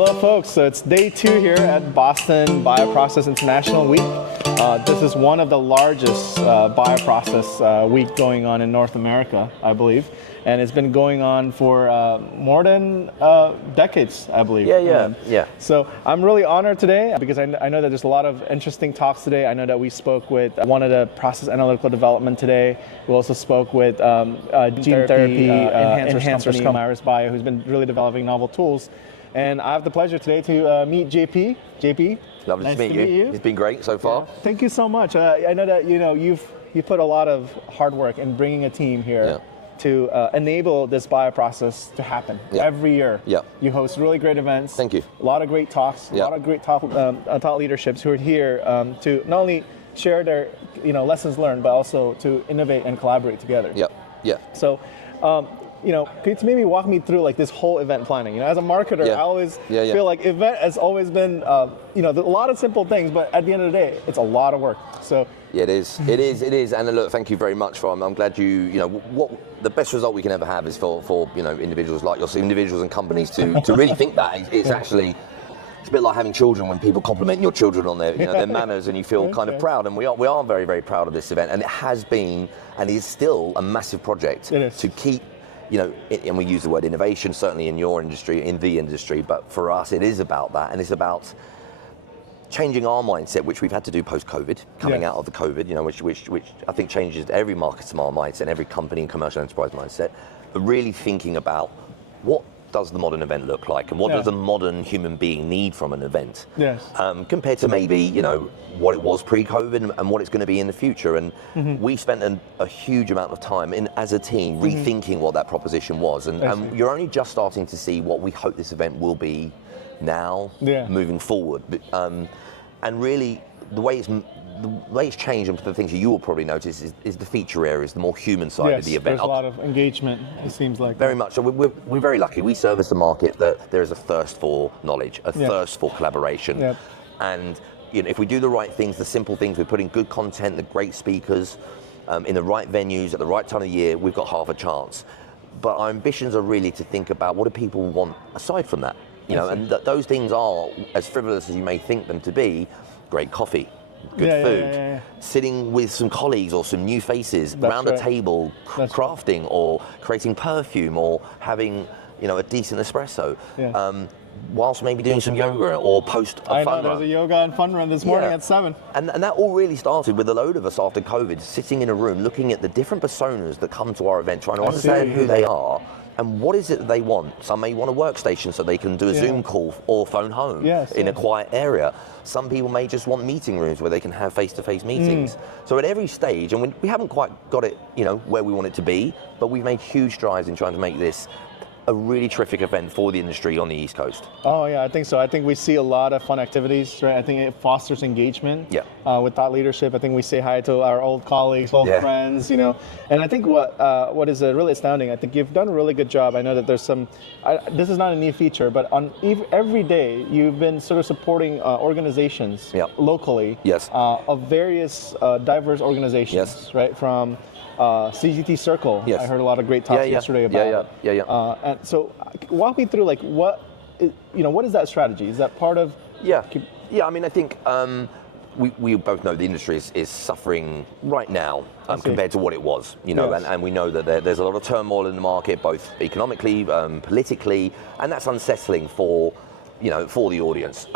Hello folks, so it's day 2 here at Boston Bioprocess International Week. This is one of the largest bioprocess week going on in North America, I believe. And it's been going on for more than decades, I believe. Yeah. So I'm really honored today because I know that there's a lot of interesting talks today. I know that we spoke with one of the process analytical development today. We also spoke with gene therapy enhancers company, Iris Bio, who's been really developing novel tools. And I have the pleasure today to meet JP. JP, lovely nice to meet you. It's been great so far. Yeah. Thank you so much. I know that you've put a lot of hard work in bringing a team here to enable this bioprocess to happen every year. Yeah. You host really great events. Thank you. A lot of great talks. A lot of great thought leaderships who are here to not only share their lessons learned, but also to innovate and collaborate together. Yeah. So. Could you maybe walk me through like this whole event planning? As a marketer, I always feel like event has always been, a lot of simple things, but at the end of the day, it's a lot of work. So yeah, it is. It is. And look, thank you very much for. I'm glad what the best result we can ever have is for individuals like yourself, individuals and companies to really think that it's actually. It's a bit like having children when people compliment your children on their their manners, and you feel kind of proud. And we are very, very proud of this event, and it has been and is still a massive project to keep. And we use the word innovation, certainly in your industry, in the industry, but for us it is about that, and it's about changing our mindset, which we've had to do post-COVID, coming out of the COVID, which I think changes every marketer's mindset, every company and commercial enterprise mindset, but really thinking about what does the modern event look like, and what does a modern human being need from an event, compared to maybe what it was pre-COVID and what it's going to be in the future. And we spent a huge amount of time as a team rethinking what that proposition was, and you're only just starting to see what we hope this event will be now, moving forward. And really, the way it's changed, and the things that you will probably notice is the feature areas, the more human side of the event. There's a lot of engagement, it seems like. Very much. So we're very lucky. We service a market that there is a thirst for knowledge, a thirst for collaboration. And if we do the right things, the simple things, we put in good content, the great speakers, in the right venues, at the right time of the year, we've got half a chance. But our ambitions are really to think about what do people want aside from that. And those things are, as frivolous as you may think them to be, great coffee, good food, sitting with some colleagues or some new faces around a table, crafting or creating perfume or having a decent espresso, whilst maybe doing some yoga or post a fun run. There's a yoga and fun run this morning at 7. And that all really started with a load of us after COVID, sitting in a room looking at the different personas that come to our event, trying to understand who they are and what is it that they want. Some may want a workstation so they can do a Zoom call or phone home in a quiet area. Some people may just want meeting rooms where they can have face-to-face meetings. So at every stage, and we haven't quite got it, where we want it to be, but we've made huge strides in trying to make this a really terrific event for the industry on the East Coast. Oh yeah, I think so. I think we see a lot of fun activities, right? I think it fosters engagement with thought leadership. I think we say hi to our old colleagues, old friends, And I think what is really astounding, I think you've done a really good job. I know that there's this is not a new feature, but on every day you've been sort of supporting organizations locally of various diverse organizations, right? From CGT Circle. I heard a lot of great talks yesterday about it. And so walk me through what is that strategy? Is that part of? I mean, I think we both know the industry is suffering right now compared to what it was, and we know that there's a lot of turmoil in the market, both economically, politically, and that's unsettling for the audience.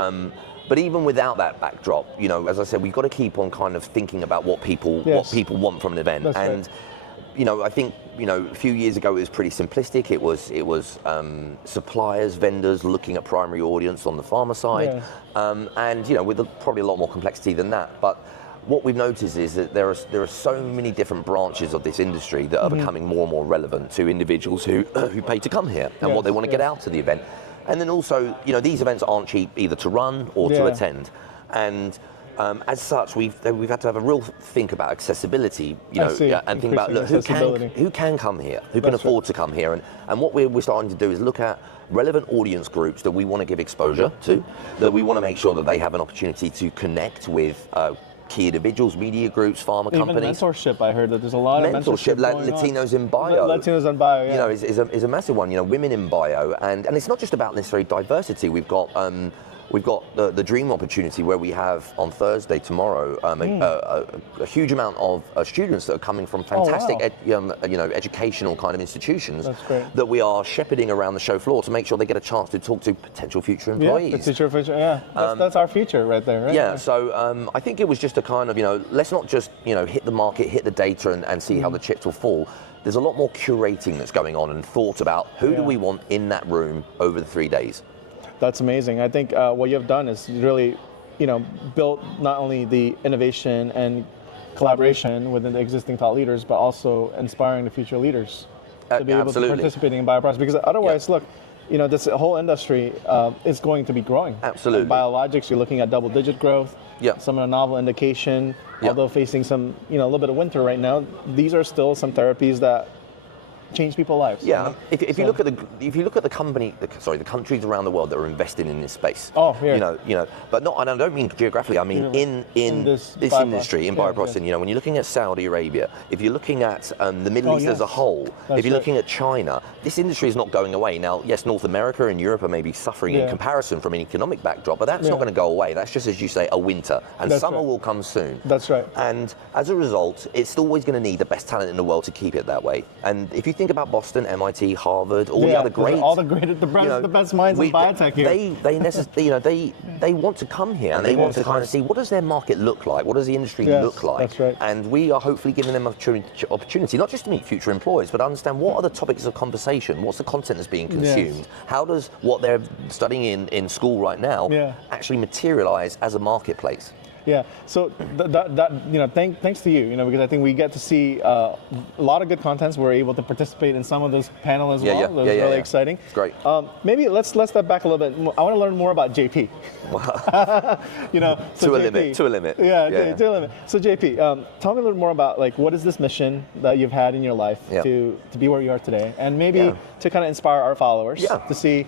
But even without that backdrop, as I said, we've got to keep on kind of thinking about what people want from an event. I think a few years ago it was pretty simplistic. It was suppliers, vendors looking at primary audience on the pharma side, and with probably a lot more complexity than that. But what we've noticed is that there are so many different branches of this industry that are becoming more and more relevant to individuals who pay to come here and what they want to get out of the event. And then also, these events aren't cheap either to run or to attend. And as such, we've had to have a real think about accessibility, and think about who can come here, who can afford to come here, and what we're starting to do is look at relevant audience groups that we want to give exposure to, that we want to make sure that they have an opportunity to connect with key individuals, media groups, pharma Even companies. Mentorship, I heard that there's a lot of mentorship going Latinos in bio. Latinos in bio, yeah. Is a massive one. Women in bio, and it's not just about necessarily diversity. We've got the dream opportunity where we have on Thursday, tomorrow, a huge amount of students that are coming from fantastic educational kind of institutions that we are shepherding around the show floor to make sure they get a chance to talk to potential future employees. That's our future right there, right? Yeah, so I think it was just a kind of, let's not just, hit the market, hit the data and see how the chips will fall. There's a lot more curating that's going on and thought about who do we want in that room over the 3 days. That's amazing. I think what you've done is really, built not only the innovation and collaboration within the existing thought leaders, but also inspiring the future leaders to be able to participate in bioprocess. Because otherwise, look, this whole industry is going to be growing. Absolutely. In biologics, you're looking at double-digit growth. Yeah. Some of the novel indication, although facing some, a little bit of winter right now, these are still some therapies that change people's lives. Yeah, if you look at the countries around the world that are investing in this space. Oh, yeah. But not, and I don't mean geographically. I mean in this industry, in bioprocessing. When you're looking at Saudi Arabia, if you're looking at the Middle East as a whole, if you're looking at China, this industry is not going away. Now, yes, North America and Europe are maybe suffering in comparison from an economic backdrop, but that's not going to go away. That's just, as you say, a winter, and summer will come soon. That's right. And as a result, it's always going to need the best talent in the world to keep it that way. And if you think about Boston, MIT, Harvard, all the other great, the best minds in biotech here. They want to come here and they want to kind of see what does their market look like, what does the industry look like, that's right. And we are hopefully giving them an opportunity not just to meet future employees, but understand what are the topics of conversation, what's the content that's being consumed, how does what they're studying in school right now actually materialize as a marketplace. Yeah, so thanks to you, because I think we get to see a lot of good contents. We're able to participate in some of those panels as well. That was really exciting. It's great. Maybe let's step back a little bit. I want to learn more about JP. To a limit. Yeah, to a limit. So JP, tell me a little more about what is this mission that you've had in your life to be where you are today, and maybe to kind of inspire our followers to see,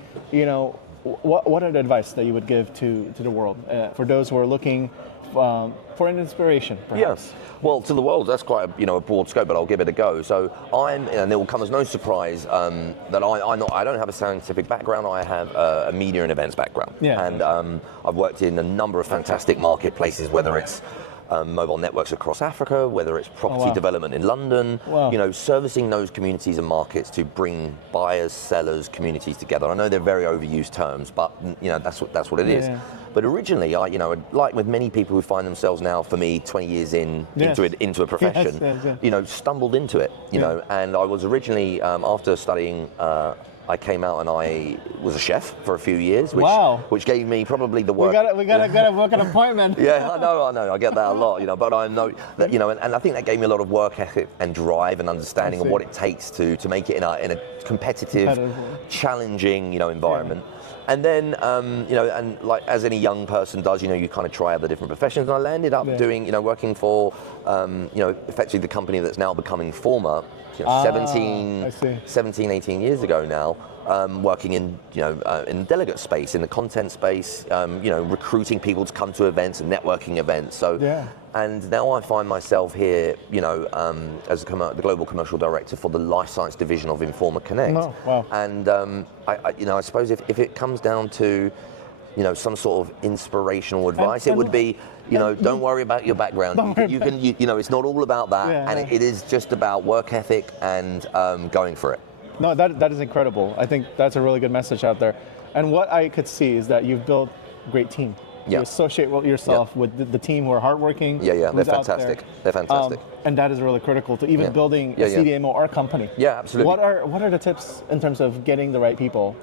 what are the advice that you would give to the world for those who are looking for an inspiration, perhaps? Yes. Well, to the world, that's quite a broad scope, but I'll give it a go. So and it will come as no surprise that I don't have a scientific background. I have a media and events background, and I've worked in a number of fantastic marketplaces, whether it's mobile networks across Africa, whether it's property development in London, servicing those communities and markets to bring buyers, sellers, communities together. I know they're very overused terms, but that's what it is. But originally, like with many people who find themselves now, for me, 20 years into a profession, stumbled into it, and I was originally, after studying, I came out and I was a chef for a few years, which gave me probably the work. We gotta book an appointment. Yeah, I know, I get that a lot, but I know that, and I think that gave me a lot of work ethic and drive and understanding of what it takes to make it in a competitive, challenging, environment. And then, and like as any young person does, you kind of try other different professions. And I landed up doing, working for, effectively the company that's now become Informa, 17, 18 years ago now, working in the delegate space, in the content space, recruiting people to come to events and networking events. So, and now I find myself here, as the global commercial director for the life science division of Informa Connect. And I suppose if it comes down to some sort of inspirational advice, it would be, don't worry about your background. You can, it's not all about that, it is just about work ethic and going for it. No, that is incredible. I think that's a really good message out there. And what I could see is that you've built a great team. You associate yourself with the team who are hardworking. They're fantastic. They're fantastic. And that is really critical to even building a CDMO, our company. Yeah, absolutely. What are the tips in terms of getting the right people?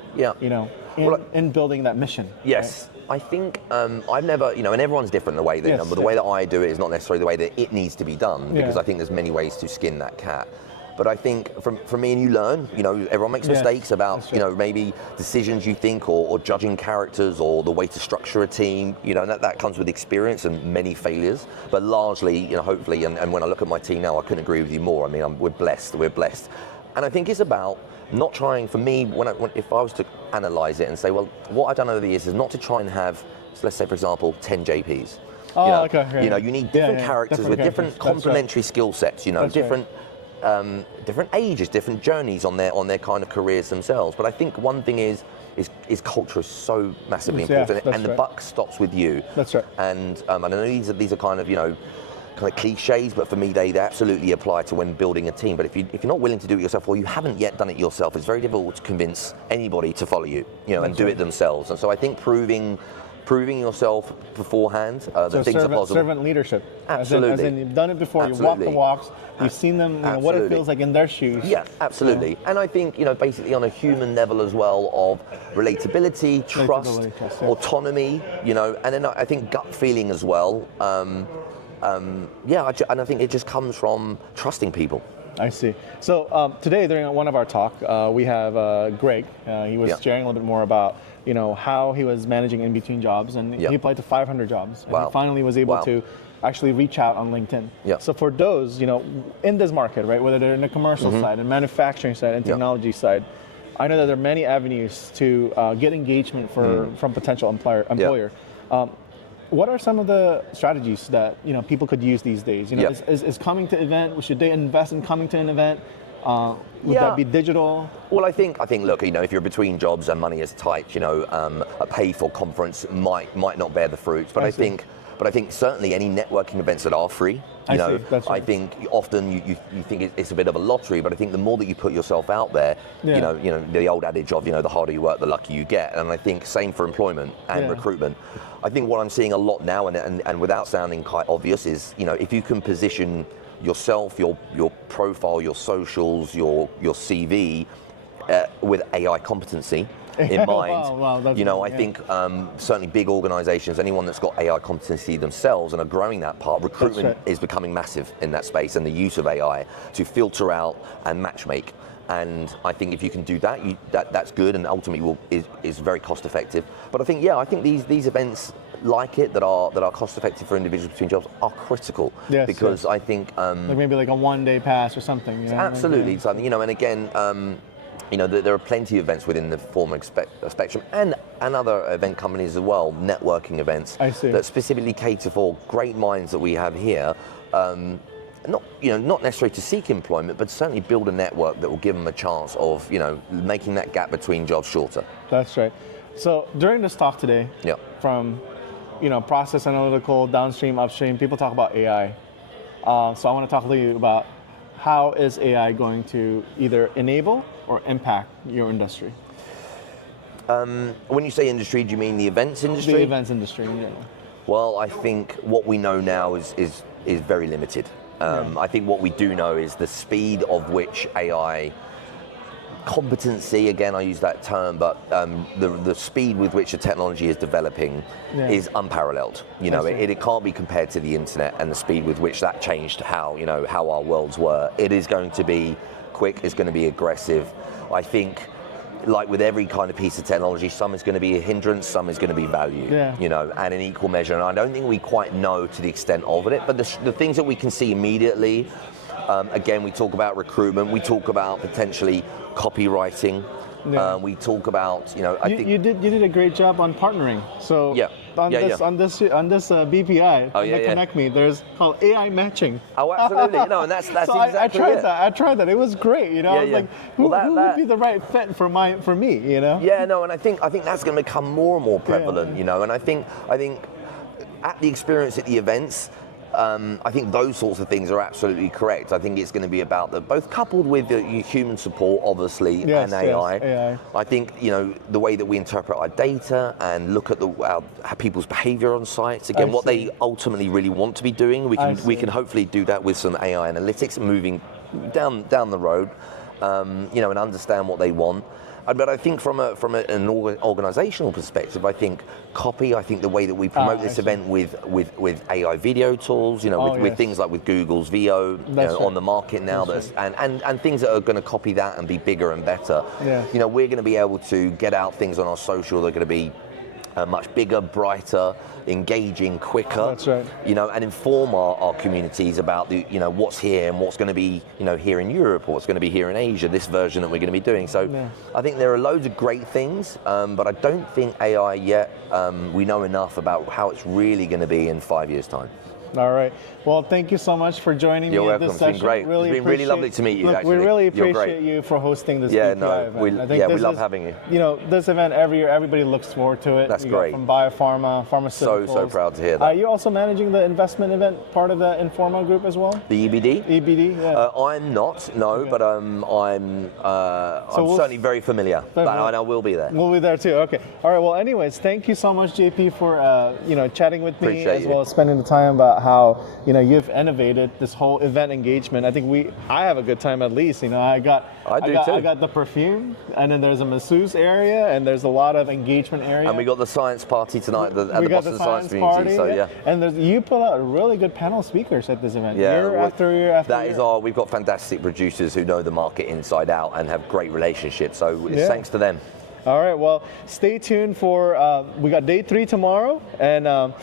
In building that mission. Yes. Right? I think I've never, and everyone's different in the way that, but the way that I do it is not necessarily the way that it needs to be done, because I think there's many ways to skin that cat. But I think from me and you learn, everyone makes mistakes about, maybe decisions you think or judging characters or the way to structure a team, and that comes with experience and many failures. But largely, hopefully, and when I look at my team now, I couldn't agree with you more. I mean, we're blessed. And I think it's about not trying, for me, if I was to analyze it and say, well, what I've done over the years is not to try and have, let's say, for example, 10 JPs. Oh, okay. You know, you need different characters with different complementary skill sets. You know, different ages, different journeys on their kind of careers themselves. But I think one thing is culture is so massively important, and the buck stops with you. That's right. And I know these are kind of, you know, kind of cliches, but for me they absolutely apply to when building a team. But if you're not willing to do it yourself, or you haven't yet done it yourself, it's very difficult to convince anybody to follow you, you know, and do it themselves. And so I think proving yourself beforehand that things are possible. Servant leadership. Absolutely. As in you've done it before. Absolutely. You walk the walks. You've seen them. You know, what it feels like in their shoes. Yeah, absolutely. And I think, you know, basically on a human level as well, of relatability, trust, autonomy. You know, and then I think gut feeling as well. And I think it just comes from trusting people. I see. So today during one of our talk, we have Greg. He was sharing a little bit more about, you know, how he was managing in between jobs, and he applied to 500 jobs. And he finally was able to actually reach out on LinkedIn. So for those, you know, in this market, right, whether they're in the commercial side, and manufacturing side, and technology side, I know that there are many avenues to get engagement from potential employer. What are some of the strategies that, you know, people could use these days? You know, is coming to event? Should they invest in coming to an event? Would that be digital? Well, I think look, you know, if you're between jobs and money is tight, you know, a pay-for conference might not bear the fruits. But I think certainly any networking events that are free, you know, I think often you think it's a bit of a lottery, but I think the more that you put yourself out there, you know, the old adage of, you know, the harder you work, the luckier you get. And I think same for employment and recruitment. I think what I'm seeing a lot now, and without sounding quite obvious, is, you know, if you can position yourself, your profile, your socials, your CV with AI competency in mind, you know, I think certainly big organizations, anyone that's got AI competency themselves and are growing that part, recruitment is becoming massive in that space, and the use of AI to filter out and matchmake. And I think if you can do that, that's good, and ultimately is very cost effective. But I think these events like it that are cost effective for individuals between jobs are critical, because I think like maybe like a one-day pass or something. You know? Absolutely, something, you know, and again. You know, there are plenty of events within the Informa spectrum, and other event companies as well, networking events that specifically cater for great minds that we have here. Not necessarily to seek employment, but certainly build a network that will give them a chance of, you know, making that gap between jobs shorter. That's right. So during this talk today, from, you know, process analytical, downstream, upstream, people talk about AI. So I want to talk to you about how is AI going to either enable or impact your industry? When you say industry, do you mean the events industry? The events industry, yeah. Well, I think what we know now is very limited. I think what we do know is the speed of which AI competency, again I use that term, but the speed with which the technology is developing is unparalleled. You know, it can't be compared to the internet and the speed with which that changed how our worlds were. It is going to be quick, it's going to be aggressive. I think, like with every kind of piece of technology, some is going to be a hindrance, some is going to be value, you know, and in equal measure. And I don't think we quite know to the extent of it, but the things that we can see immediately, again, we talk about recruitment, we talk about potentially copywriting, we talk about, you know, I think you did a great job on partnering. So on this BPI, Connect Me, there's called AI matching. Oh, absolutely. No, and that's so exactly I tried that. It was great. You know, I was like, who would be the right fit for me? You know. Yeah, no, and I think that's going to become more and more prevalent. You know, and I think at the experience at the events, I think those sorts of things are absolutely correct. I think it's going to be about both coupled with the human support, obviously, and AI. I think, you know, the way that we interpret our data and look at how people's behaviour on sites, again, what they ultimately really want to be doing. We can hopefully do that with some AI analytics moving down the road, you know, and understand what they want. But I think from an organisational perspective, I think copy. I think the way that we promote this event with AI video tools, you know, with things like with Google's VO on the market now, and things that are going to copy that and be bigger and better. You know, we're going to be able to get out things on our social that are going to be much bigger, brighter, engaging, quicker. That's right. And inform our communities about the, what's here and what's going to be, here in Europe or what's going to be here in Asia, this version that we're going to be doing. So I think there are loads of great things, but I don't think AI yet, we know enough about how it's really going to be in 5 years' time. All right. Well, thank you so much for joining You're me welcome. at this session. It's been great. It's been really lovely to meet you. Look, we really appreciate you for hosting this BPI event. We love having you. This event every year, everybody looks forward to it. That's great. From biopharma, pharmaceuticals. So proud to hear that. Are you also managing the investment event part of the Informa group as well? The EBD? EBD, yeah. I'm not, no, okay. But I'm certainly very familiar. And I will be there. We'll be there too. Okay. All right. Well, anyways, thank you so much, JP, for chatting with me as well as spending the time about how you've innovated this whole event engagement. I think I have a good time at least. I got the perfume, and then there's a masseuse area, and there's a lot of engagement area. And we got the science party tonight at the Boston Science Community. So yeah. And you put out really good panel speakers at this event. Yeah, year after year. We've got fantastic producers who know the market inside out and have great relationships. So it's thanks to them. All right. Well, stay tuned for we got day 3 tomorrow, and.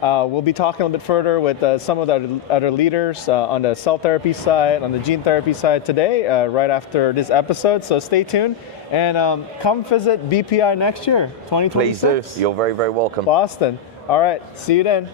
We'll be talking a little bit further with some of the other leaders on the cell therapy side, on the gene therapy side today, right after this episode. So stay tuned and come visit BPI next year, 2026. Please do. You're very, very welcome. Boston. All right. See you then.